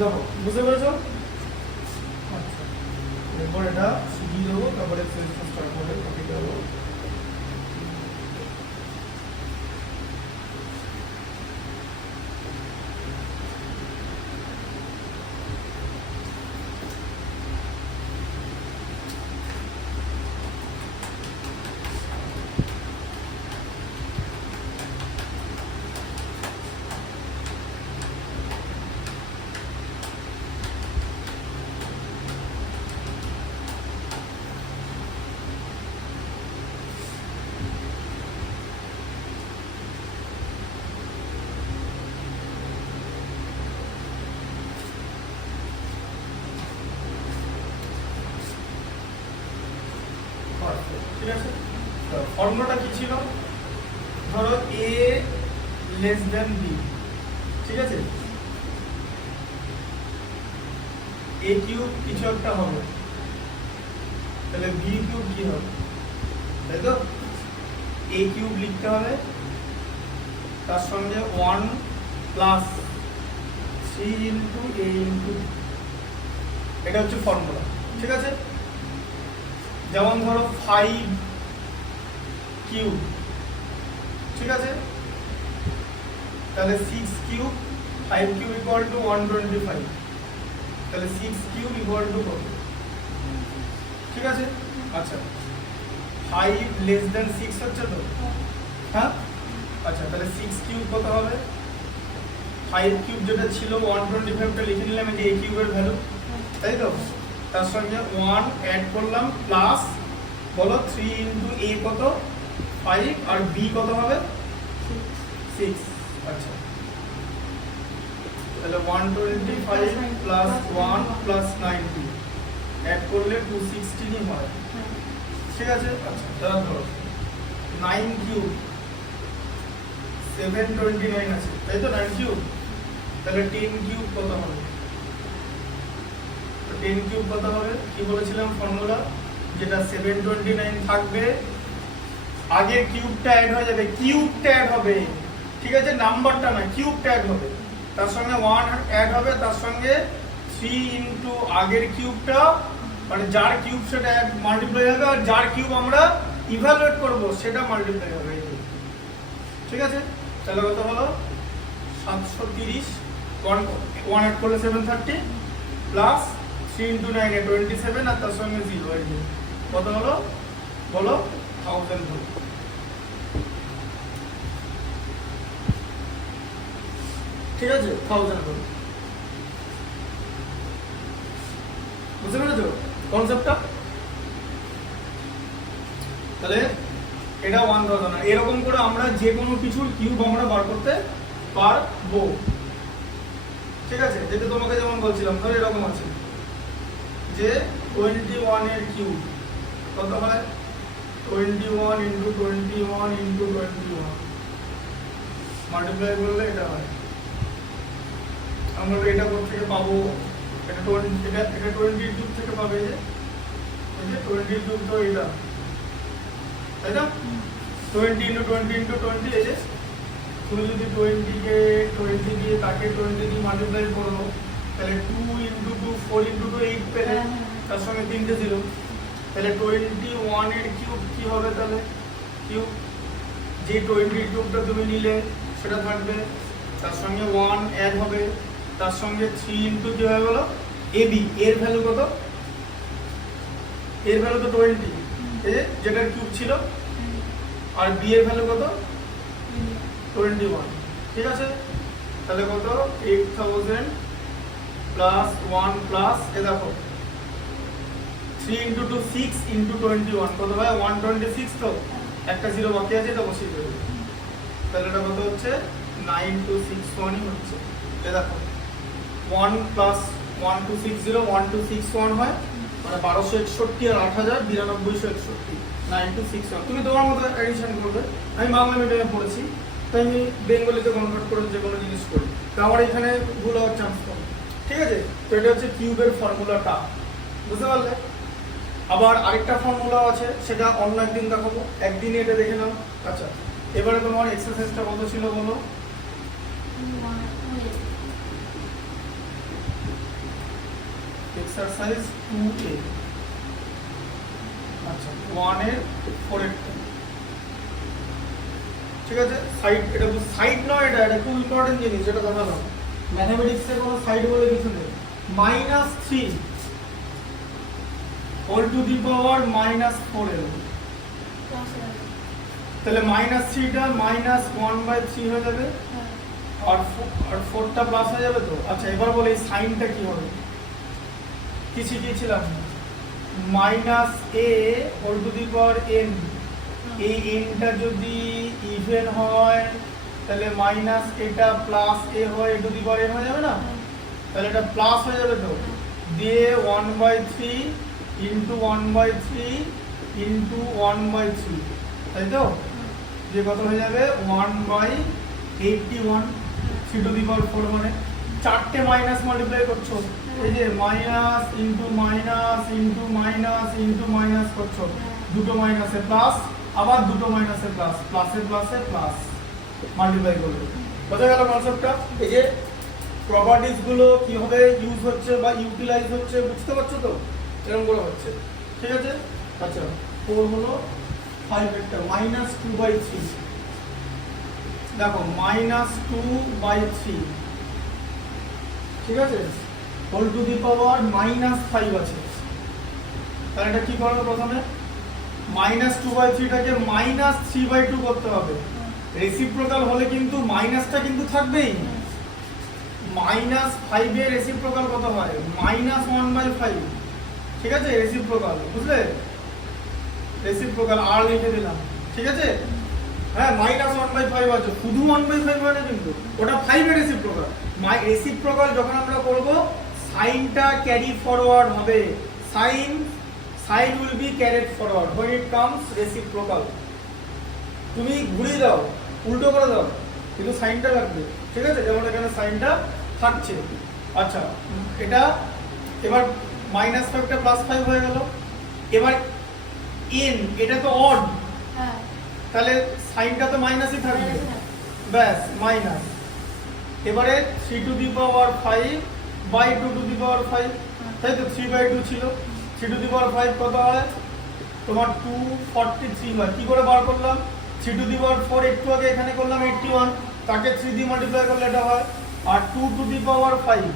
দেখো বুঝতে পেরেছো? আচ্ছা, এরপর এটা শিখিয়ে দেবো, তারপরে এক্সারসাইজটা স্টার্ট হবে, কপি দেবো। ঠিক আছে, ফর্মুলাটা কি ছিল? ধরো a লেস দেন b, ঠিক আছে, a কিউব কিছু একটা হবে, তাহলে b কিউব কি হবে, তাই তো? a কিউব লিখতে হবে, তার সঙ্গে 1 প্লাস 3 ইন্টু a ইন্টু, এটা হচ্ছে ফর্মুলা। ঠিক আছে, যেমন ধরো 5 কিউব, ঠিক আছে, তাহলে 6 কিউব, 5 কিউব ইকুয়াল টু 125, তাহলে 6 কিউব ইকুয়াল টু কত? ঠিক আছে, আচ্ছা 5 লেস দেন 6 হচ্ছে তো, হ্যাঁ, আচ্ছা তাহলে 6 কিউব কত হবে? 5 কিউব যেটা ছিল 125টা লিখে নিলাম, এই যে a কিউবের ভ্যালু, তাই তো? তার সঙ্গে 1 অ্যাড করলাম প্লাস, বলো 3 ইন্টু a কত? 5, আর b কত হবে? 6। আচ্ছা, তাহলে 125 প্লাস 1 প্লাস 90 অ্যাড করলে 216 হয়। ঠিক আছে, আচ্ছা তাহলে ধরো 9 কিউব 729 আছে, তাই তো? 9 কিউব, তাহলে 10 কিউব কত হবে? 10 কিউব কত হবে? কি বলেছিলাম ফর্মুলা? যেটা 729 থাকবে, আগের কিউবটা অ্যাড হয়ে যাবে, কিউবটা অ্যাড হবে, ঠিক আছে, নাম্বারটা না, কিউবটা অ্যাড হবে, তার সঙ্গে 1 অ্যাড হবে, তার সঙ্গে 3 ইনটু আগের কিউবটা, মানে যার কিউব সেটা মাল্টিপ্লাই হবে, আর যার কিউব আমরা ইভালুয়েট করব সেটা মাল্টিপ্লাই হবে। ঠিক আছে, তাহলে কত হলো? 730, 1 অ্যাড করলে 730 প্লাস 3 ইনটু 9 এ 27, আর তার সঙ্গে 0, এই যে কত হলো বলো? 1000 হলো। ঠিক আছে, 1000 হলো। বুঝতে পেরেছো কনসেপ্টটা? তাহলে এটা 1000, এরকম করে আমরা যে কোনো কিছুর কিউব আমরা বার করতে পারবো। ঠিক আছে, যেটা তোমাকে যেমন বলছিলাম, ধরো এরকম আছে যে 21 এর কিউব কত হয়? 21 ইন্টু 21 ইন্টু 21 মাল্টিপ্লাই করলে এটা হয়। আমরা এটা কোথা থেকে পাবো? এটা 20, এটা 20 কিউব থেকে পাবে, যে এই যে 20 কিউব তো এটা, তাই না? 20 ইন্টু 20 ইন্টু 20, এই যে তুমি যদি 20 কে 20 দিয়ে তাকে 20 দিয়ে মাল্টিপ্লাই করো, তাহলে 2 ইন্টু 2 4 ইন্টু 2 8 পেলে, তার সঙ্গে 3টে 0, তাহলে 21 এর কিউব কি হবে? তাহলে কিউব, যে 20 কিউবটা তুমি নিলে সেটা থাকবে, তার সঙ্গে 1 অ্যাড হবে, তার সঙ্গে 3 ইন্টু কি হয়ে গেল? ab, এর ভ্যালু কত? এর ভ্যালু তো 20, এই যেটার কিউব ছিল, আর b এর ভ্যালু কত? 21। ঠিক আছে, তাহলে কত? 8000 প্লাস 1 প্লাস, এ দেখো 3 ইন্টু 2 6 ইন্টু 21 কত হয়? 126, তো একটা 0 বাকি আছে, এটা বসিয়ে দেবে, তাহলে এটা কত হচ্ছে? 9261 হচ্ছে। এ দেখো 1 প্লাস 1260 1261 হয়, মানে 1261 আর 8000 9261, 9261। তুমি তোমার মতো এডিশন করবে, আমি বাংলা মিডিয়ামে পড়েছি তাই আমি বেঙ্গলিতে কনভার্ট করে যে কোনো জিনিস করি, তো আমার এখানে ভুল হওয়ার চান্স কম। ঠিক আছে, তো এটা হচ্ছে কিউবের ফর্মুলাটা, বুঝতে পারলে? আবার আরেকটা ফর্মুলা আছে, সেটা অন্য একদিন দেখাবো, একদিনই এটা দেখে নাও। আচ্ছা, এবারে তোমার এক্সারসাইজটা কত ছিল বলো? Exercise 2A। আচ্ছা 1 এর 4 এর, ঠিক আছে। সাইড, এটা সাইড নয়, এটা খুব ইম্পর্টেন্ট জিনিস, যেটা জানালাম। ম্যাথমেটিক্সে কোনো সাইড বলে কিছু নেই। -3 হোল টু দি পাওয়ার -4 এর, তাহলে -3টা -1/3 হয়ে যাবে, আর 4টা প্লাস হয়ে যাবে তো। আচ্ছা এবার বলে এই সাইনটা কি হবে, কি শিখিয়েছিলাম? -a whole to the power n, এই nটা যদি ইভেন হয় তাহলে মাইনাস এটা প্লাস a হয় a to the power n হয়ে যাবে না, তাহলে এটা প্লাস হয়ে যাবে তো, দিয়ে 1/3 ইন্টু 1/3 ইন্টু 1/3, তাই তো, যে কত হয়ে যাবে 1/81 3 টু দি পাওয়ার 4, মানে চারটে মাইনাস মাল্টিপ্লাই করছো, এই যে minus into minus into minus into minus করছো, দুটো মাইনাসে প্লাস, আবার দুটো মাইনাসে প্লাস, প্লাসে প্লাসে প্লাস মাল্টিপ্লাই করবে। বোঝা গেল কনসেপ্টটা? এই যে প্রপার্টিজ গুলো কিভাবে ইউজ হচ্ছে বা ইউটিলাইজ হচ্ছে বুঝতে পারছো তো, এরকম করে হচ্ছে, ঠিক আছে। আচ্ছা 4 হলো 5 একটা -2/3, দেখো -2/3, ঠিক আছে, হোল টু দি পাওয়ার -5 আছে, তাহলে এটা কি করবে? প্রথমে -2/3টাকে -3/2 করতে হবে। রেসিপ্রোকাল হলে কিন্তু মাইনাসটা কিন্তু থাকবেই। -5 এর রেসিপ্রোকাল কত হয়? -1/5, ঠিক আছে, রেসিপ্রোকাল, বুঝলে? রেসিপ্রোকাল আর লিখে দিলাম, ঠিক আছে। হ্যাঁ -1/5 আছে, শুধু 1/5 মানে কিন্তু ওটা 5 এর রেসিপ্রোকাল। রেসিপ্রোকাল যখন আমরা করব সাইনটা ক্যারি ফরওয়ার্ড হবে, sign will be carried forward when it comes reciprocal। তুমি ঘুরিয়ে দাও, উল্টো করে দাও, কিন্তু সাইনটা লাগবে, ঠিক আছে, যেমন এখানে সাইনটা থাকছে। আচ্ছা এটা এবার -5টা +5 হয়ে গেল। এবার n, এটা তো অড, তাহলে সাইনটা তো মাইনাসই থাকবে, ব্যাস মাইনাস। এবারে 3 to the power 5 by 2 to the power 5, তাই তো 3/2 ছিল। 3 টু দি পাওয়ার 5 কত হয় তোমার? 243 হয়। কি করে বার করলাম? 3 টু দি পাওয়ার 4 একটু আগে এখানে করলাম 81, তাকে 3 দিয়ে মাল্টিপ্লাই করলে এটা হয়। আর 2 টু দি পাওয়ার 5,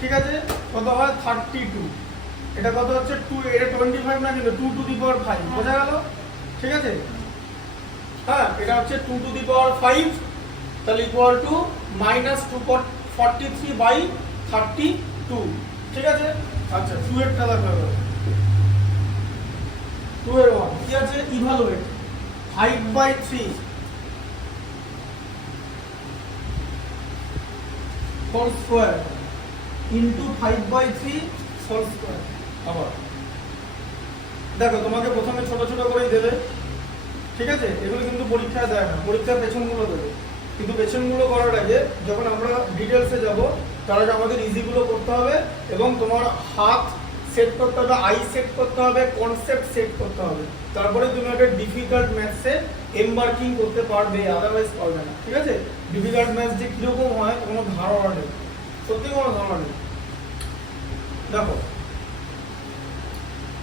ঠিক আছে, কত হয়? 32। এটা কত হচ্ছে? 2, এটা 25 না কিন্তু 2 টু দি পাওয়ার 5, বোঝা গেল, ঠিক আছে। হ্যাঁ এটা হচ্ছে 2 টু দি পাওয়ার 5, তাহলে ইকুয়াল টু -243/32, ঠিক আছে। আচ্ছা 2 এরটা দেখো, 2 এর 1 কি আছে? Evaluate 5/3 whole square into 5/3 whole square. আবার দেখো তোমাকে প্রথমে ছোট ছোট করেই দেবে, ঠিক আছে, এগুলো কিন্তু পরীক্ষায় দেয় না, পরীক্ষার পেছনগুলো দেবে। কিন্তু পেছনগুলো করার আগে যখন আমরা ডিটেলসে যাব, তার আগে আমাদের ইজিগুলো করতে হবে এবং তোমার হাত সেট করতে হবে, আই সেট করতে হবে, কনসেপ্ট সেট করতে হবে, তারপরে তুমি একটা ডিফিকাল্ট ম্যাথসে এমবার্কিং করতে পারবে, আদারওয়াইজ পারবে না, ঠিক আছে। ডিফিকাল্ট ম্যাথস যে কীরকম হয় কোনো ধারণা নেই, সত্যি কোনো ধারণা নেই। দেখো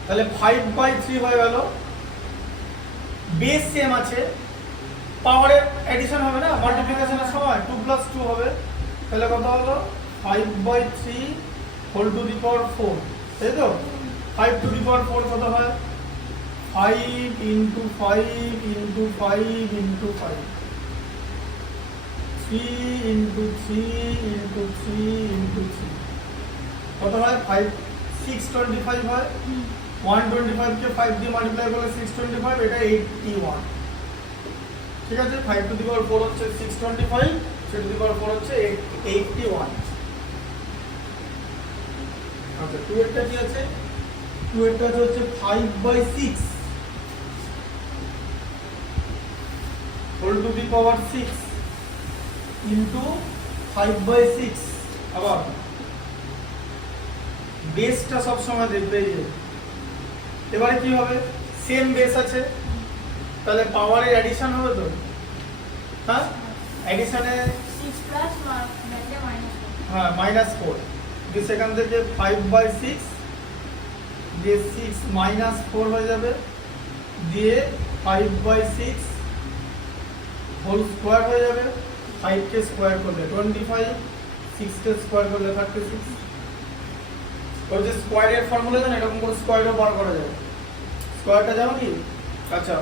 তাহলে 5/3 হয়ে গেল, বেস সেম আছে, পাওয়ারের এডিশন হবে না, মাল্টিপ্লিকেশনের সময় 2 + 2 হবে, তাহলে কত হলো? 5/3 হোল টু দি পাওয়ার 4, তাই তো। 5 টু দি পাওয়ার 4 কত হয়? 5 into 5 into 5 into 5, 3 into 3 into 3 into 3, কত হয়? 625 হয়। 125 কে 5 দিয়ে মাল্টিপ্লাই করলে 625, এটা 81, ঠিক আছে। 5 টু দি পাওয়ার 4 হচ্ছে 625, 3 টু দি পাওয়ার 4 হচ্ছে 81। আচ্ছা 2 এরটা কি আছে? 2 এরটা হচ্ছে 5/6 whole to the power 6 into 5/6। আবার বেসটা সব সময় দেখবে। এবারে কি হবে? সেম বেস আছে, তাহলে পাওয়ারের অ্যাডিশন হবে তো, হ্যাঁ অ্যাডিশনে 6 প্লাস -4, হ্যাঁ -4, সেখান থেকে 5/6 দিয়ে 6 মাইনাস 4 হয়ে যাবে, দিয়ে 5/6 হোল স্কোয়ার হয়ে যাবে, 5 কে স্কোয়ার করলে 25, 6 কে স্কোয়ার করলে 36। ওই যে স্কোয়ারের ফর্মুলা জানো, এরকম করে স্কোয়ারও বার করা যায়। স্কোয়ারটা জানো কি? আচ্ছা,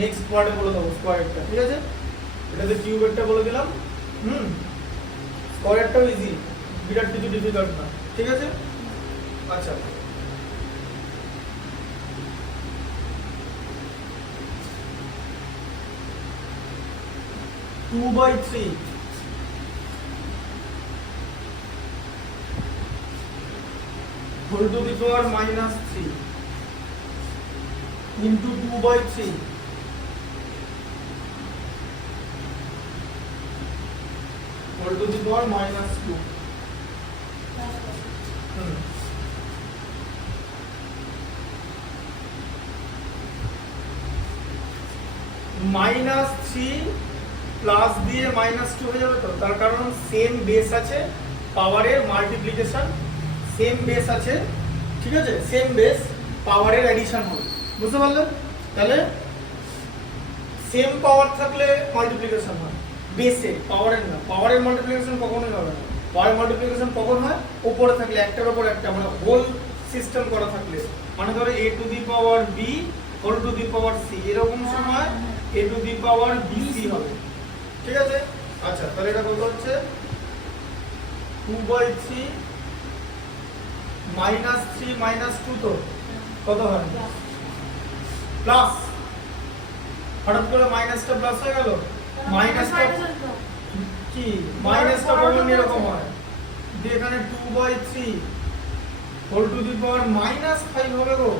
নেক্সট পার্টে বলে দেবো স্কোয়ারটা, ঠিক আছে? এটাতে কিউবেরটা বলে দিলাম। স্কোয়ারটাও ইজি, বিরাট কিছু ডিফিকাল্ট না, ঠিক আছে? আচ্ছা, two by three whole to the power minus 3 into 2/3 whole to the power minus 2। Minus 3 plus দিয়ে মাইনাস 2 হয়ে যাবে তো, তার কারণ সেম বেস আছে, পাওয়ারের মাল্টিপ্লিকেশন সেম বেস আছে, ঠিক আছে? সেম বেস, পাওয়ারের অ্যাডিশন হবে, বুঝতে পারলে? তাহলে সেম পাওয়ার থাকলে মাল্টিপ্লিকেশন হয় বেসে, পাওয়ারের না। পাওয়ারের মাল্টিপ্লিকেশন কখনোই হবে না। পাওয়ার মাল্টিপ্লিকেশন কখন হয়? উপরে থাকলে, একটার উপর একটা, মানে হোল সিস্টেম করা থাকলে, মানে ধরো a to the power b whole to the power c, এরকম সময় a to the power bc হবে, ঠিক আছে? আচ্ছা, তাহলে এটা কত হচ্ছে? 2/3 মাইনাস 3 মাইনাস 2, তো কত হয়? প্লাস, হঠাৎ করে মাইনাসটা প্লাস হয়ে গেল। মাইনাসটা কি? মাইনাসটা কখন এরকম হয় যে এখানে 2/3 whole to the power minus 5 হবে গো।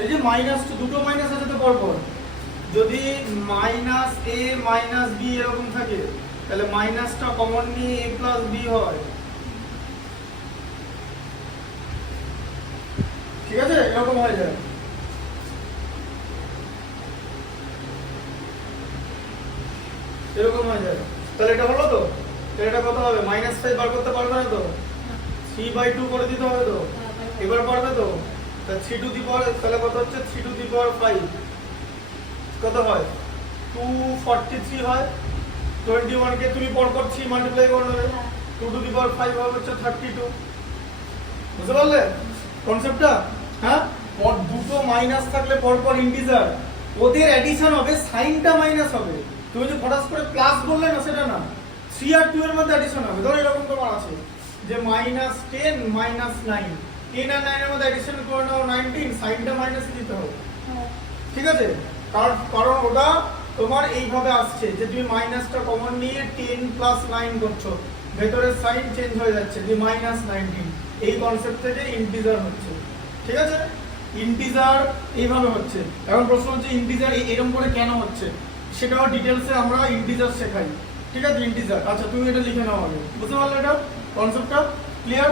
এই যে মাইনাস, তো দুটো মাইনাস আছে তো পরপর, যদি মাইনাস a মাইনাস b এরকম থাকে, তাহলে মাইনাসটা কমন নিয়ে a প্লাস b হয়, ঠিক আছে? এরকম হয়ে যায়। এরকম হয়ে যায়, তাহলে এটা হলো তো। তাহলে এটা কত হবে? মাইনাস 5 বার করতে পারবে না তো, 3/2 করে দিতে হবে তো, এবার পারবে তো? তা 3 টু দি পাওয়ার, তাহলে কত হচ্ছে? 3 টু দি পাওয়ার 5 কত হয়? 243 হয়। 21 কে তুমি পরপর 3 মাল্টিপ্লাই করে নেবে, 2 টু দি পাওয়ার 5 হবে হচ্ছে 32। বুঝতে পারলে কনসেপ্টটা? হ্যাঁ, পর দুটো মাইনাস থাকলে পরপর ইন্টিজার, ওদের অ্যাডিশন হবে, সাইনটা মাইনাস হবে। তুমি যে ফটাস করে প্লাস বললে না, সেটা না, 3 আর 2 এর মধ্যে অ্যাডিশন হবে। ধরো এরকম তোমার আছে যে -10 -9, 10 আর 9 এর মধ্যে অ্যাডিশন করে নাও 19, সাইনটা মাইনাসে দিতে হবে, ঠিক আছে? কারণ ওটা তোমার এইভাবে আসছে যে তুমি মাইনাসটা কমন নিয়ে 10 প্লাস 9 করছো, ভেতরের সাইন চেঞ্জ হয়ে যাচ্ছে, যে -19, এই কনসেপ্ট থেকে ইন্টিজার হচ্ছে, ঠিক আছে? ইন্টিজার এইভাবে হচ্ছে। এখন প্রশ্ন হচ্ছে ইন্টিজার এরকম করে কেন হচ্ছে, সেটাও ডিটেলসে আমরা ইন্টিজার শেখাই, ঠিক আছে? ইন্টিজার, আচ্ছা তুমি এটা লিখে নাও আগে, বুঝতে পারলে? এটা কনসেপ্টটা ক্লিয়ার?